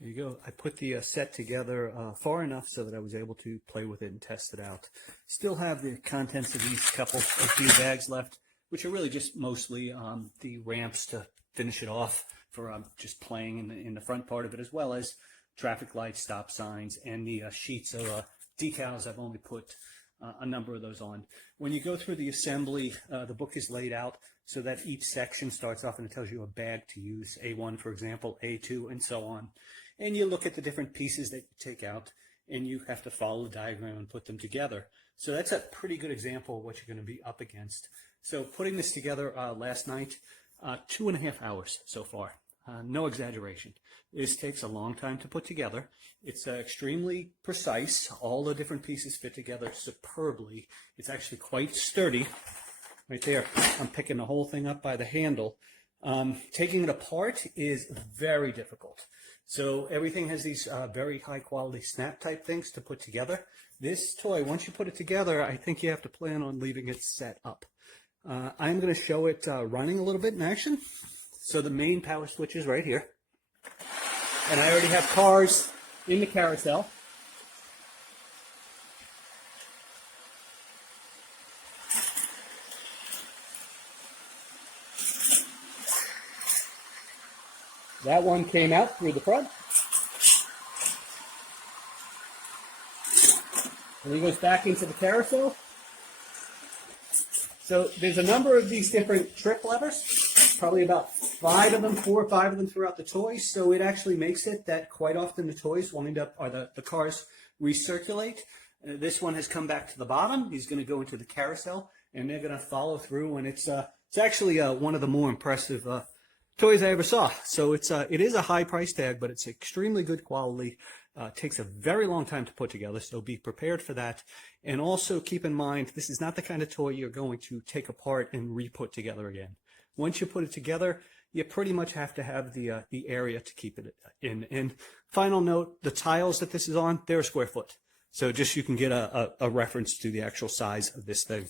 There you go. I put the set together far enough so that I was able to play with it and test it out. Still have the contents of these a few bags left, which are really just mostly the ramps to finish it off for just playing in the front part of it, as well as traffic lights, stop signs, and the sheets of decals. I've only put a number of those on. When you go through the assembly, the book is laid out so that each section starts off and it tells you a bag to use, A1 for example, A2, and so on. And you look at the different pieces that you take out, and you have to follow the diagram and put them together. So that's a pretty good example of what you're going to be up against. So putting this together last night, 2.5 hours so far. No exaggeration. This takes a long time to put together. It's extremely precise. All the different pieces fit together superbly. It's actually quite sturdy. Right there, I'm picking the whole thing up by the handle. Taking it apart is very difficult. So everything has these very high quality snap type things to put together. This toy, once you put it together, I think you have to plan on leaving it set up. I'm going to show it running a little bit in action. So the main power switch is right here. And I already have cars in the carousel. That one came out through the front. And he goes back into the carousel. So there's a number of these different trip levers, probably about 4 or 5 of them throughout the toy. So it actually makes it that quite often the toys wind up, or the cars recirculate. This one has come back to the bottom. He's going to go into the carousel, and they're going to follow through. And it's actually one of the more impressive toys I ever saw. So it is a high price tag, but it's extremely good quality. Takes a very long time to put together, so be prepared for that. And also keep in mind, this is not the kind of toy you're going to take apart and re-put together again. Once you put it together, you pretty much have to have the area to keep it in. And final note, the tiles that this is on, they're a square foot. So just you can get a reference to the actual size of this thing.